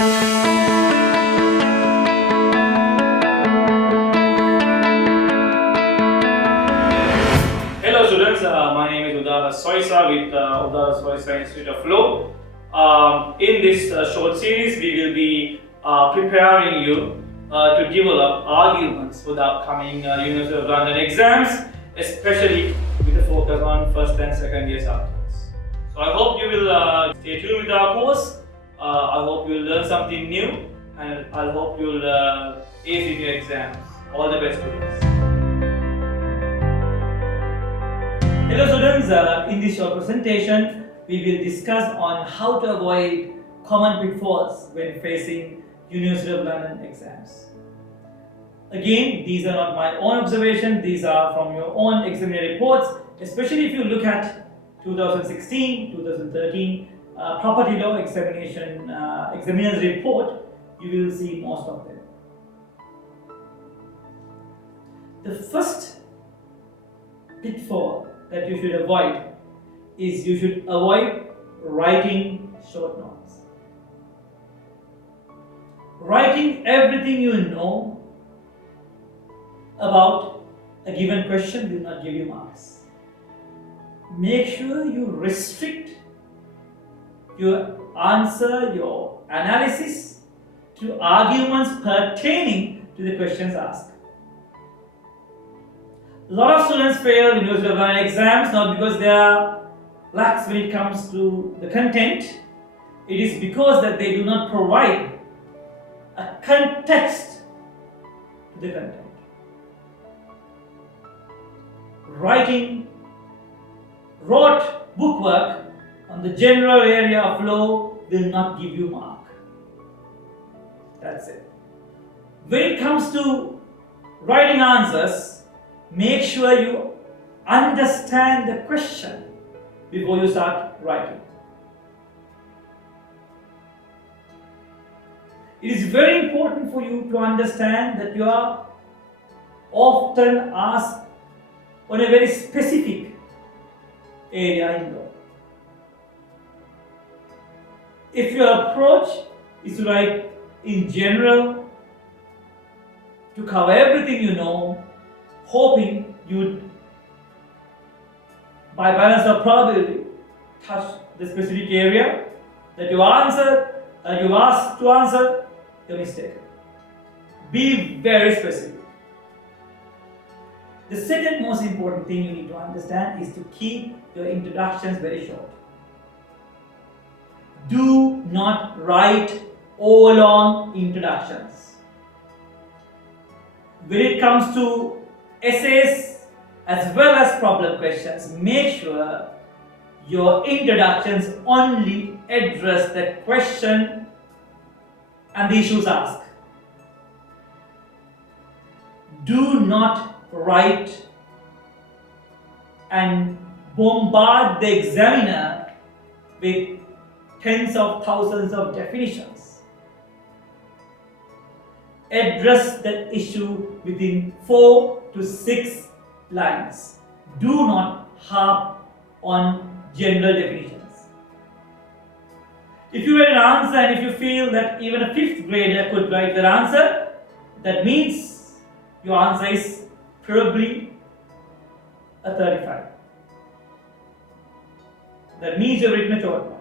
Hello students, my name is Udara Soisa with Udara Soisa Institute of Law. In this short series, we will be preparing you to develop arguments for the upcoming University of London exams, especially with a focus on first and second year subjects. So I hope you will stay tuned with our course. I hope you will learn something new, and I hope you will ace in your exams. All the best students. Hello students, in this short presentation, we will discuss on how to avoid common pitfalls when facing University of London exams. Again, these are not my own observations, these are from your own examiner reports, especially if you look at 2016, 2013 property law examiner's report, you will see most of them. The first pitfall that you should avoid is you should avoid writing short notes. Writing everything you know about a given question will not give you marks. Make sure you restrict your answer, your analysis to arguments pertaining to the questions asked. A lot of students fail University of London exams not because they are lax when it comes to the content. It is because that they do not provide a context to the content. Writing rote bookwork on the general area of law will not give you mark. That's it. When it comes to writing answers, make sure you understand the question before you start writing. It is very important for you to understand that you are often asked on a very specific area in law. If your approach is to write in general, to cover everything you know, hoping you'd, by balance of probability, touch the specific area that you answered, you asked to answer, you're mistaken. Be very specific. The second most important thing you need to understand is to keep your introductions very short. Do not write overlong introductions. When it comes to essays as well as problem questions, make sure your introductions only address the question and the issues asked. Do not write and bombard the examiner with tens of thousands of definitions. Address the issue within 4 to 6 lines. Do not harp on general definitions. If you write an answer and if you feel that even a 5th grader could write that answer, that means your answer is probably a 35. That means you've written a short note.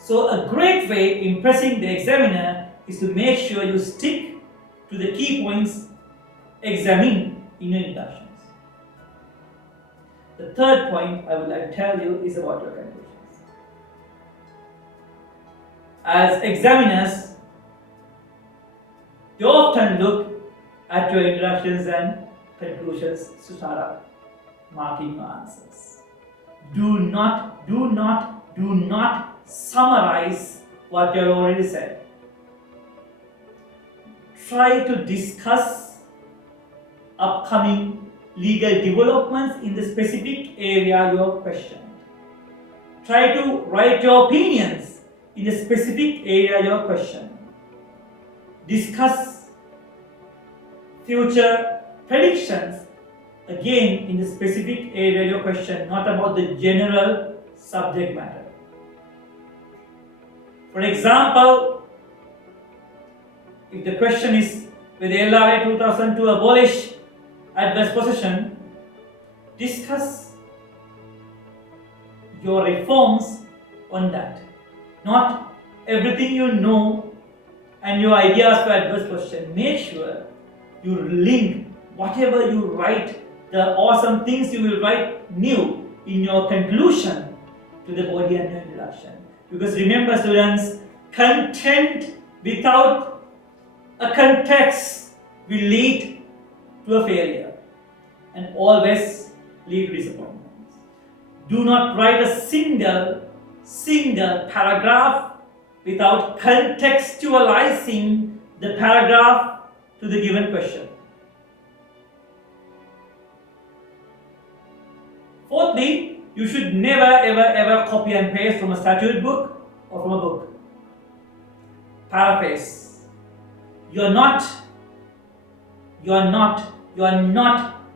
So a great way impressing the examiner is to make sure you stick to the key points examined in your introductions. The third point I would like to tell you is about your conclusions. As examiners, you often look at your introductions and conclusions to start up marking your answers. Do not summarize what you have already said. Try to discuss upcoming legal developments in the specific area you have questioned. Try to write your opinions in the specific area you have questioned. Discuss future predictions again in the specific area you have questioned, not about the general subject matter. For example, if the question is with LRA 2002 abolish adverse possession, discuss your reforms on that. Not everything you know and your ideas for adverse possession. Make sure you link whatever you write, the awesome things you will write new in your conclusion to the body and your introduction. Because remember students, content without a context will lead to a failure and always lead to disappointment. Do not write a single paragraph without contextualizing the paragraph to the given question. Fourthly, you should never ever copy and paste from a statute book or from a book. Paraphrase. You are not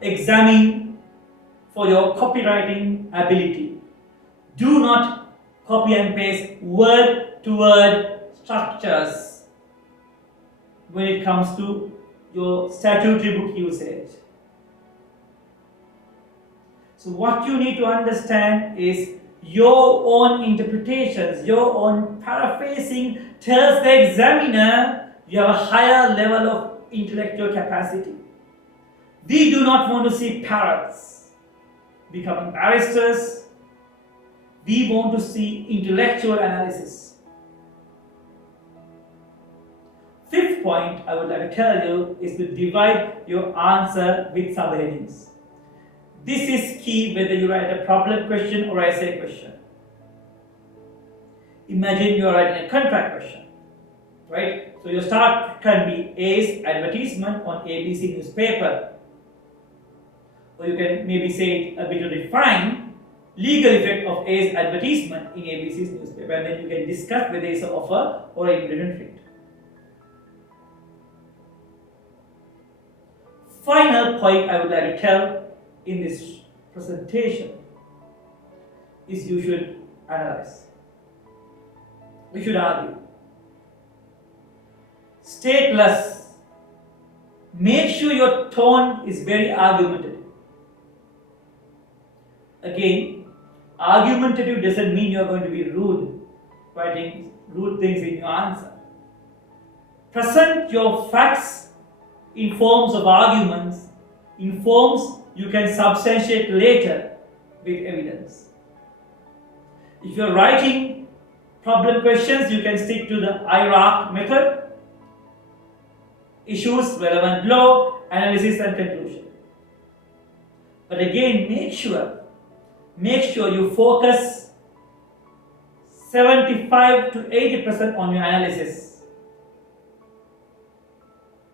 examining for your copywriting ability. Do not copy and paste word to word structures when it comes to your statutory book usage. So what you need to understand is your own interpretations, your own paraphrasing tells the examiner you have a higher level of intellectual capacity. We do not want to see parrots becoming barristers. We want to see intellectual analysis. Fifth point I would like to tell you is to divide your answer with subheadings. This is key whether you write a problem question or essay question. Imagine you are writing a contract question, right? So your start can be A's advertisement on ABC newspaper. Or you can maybe say it a bit refined, legal effect of A's advertisement in ABC's newspaper, and then you can discuss whether it's an offer or an ingredient fit. Final point I would like to tell in this presentation is you should analyze. You should argue. Stateless. Make sure your tone is very argumentative. Again, argumentative doesn't mean you're going to be rude, writing rude things in your answer. Present your facts in forms of arguments, in forms you can substantiate later with evidence. If you're writing problem questions, you can stick to the IRAC method: issues, relevant law, analysis and conclusion. But again, make sure you focus 75 to 80% on your analysis.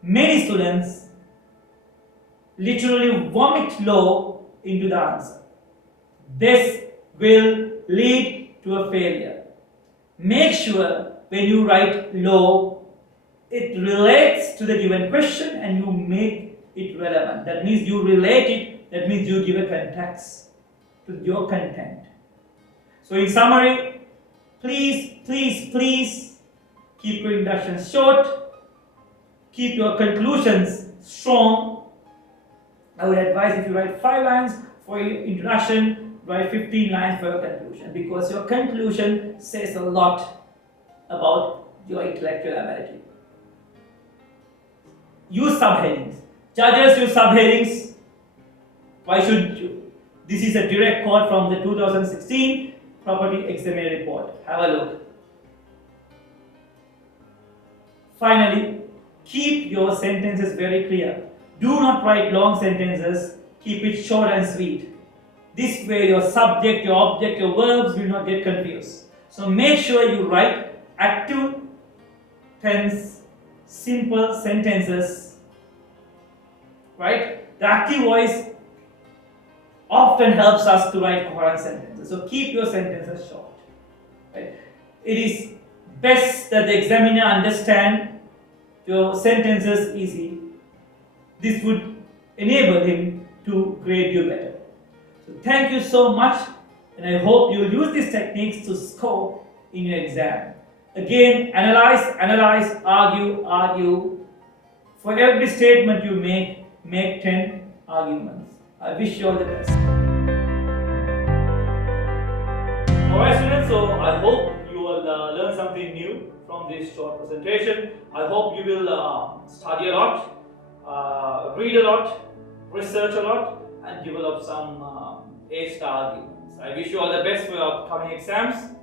Many students literally vomit law into the answer. This will lead to a failure. Make sure when you write law, it relates to the given question and you make it relevant. That means you relate it, that means you give a context to your content. So in summary, please keep your introductions short, keep your conclusions strong. I would advise if you write 5 lines for your introduction, write 15 lines for your conclusion, because your conclusion says a lot about your intellectual ability. Use subheadings. Judges use subheadings. Why shouldn't you? This is a direct quote from the 2016 Property Examiner Report. Have a look. Finally, keep your sentences very clear. Do not write long sentences. Keep it short and sweet. This way your subject, your object, your verbs will not get confused. So make sure you write active tense, simple sentences. Right? The active voice often helps us to write coherent sentences. So keep your sentences short. Right? It is best that the examiner understand your sentences easy. This would enable him to grade you better. So thank you so much, and I hope you will use these techniques to score in your exam. Again, analyze, argue. For every statement you make 10 arguments. I wish you all the best. Alright students, so I hope you will learn something new from this short presentation. I hope you will study a lot, read a lot, research a lot, and develop some A-star arguments. I wish you all the best for your upcoming exams.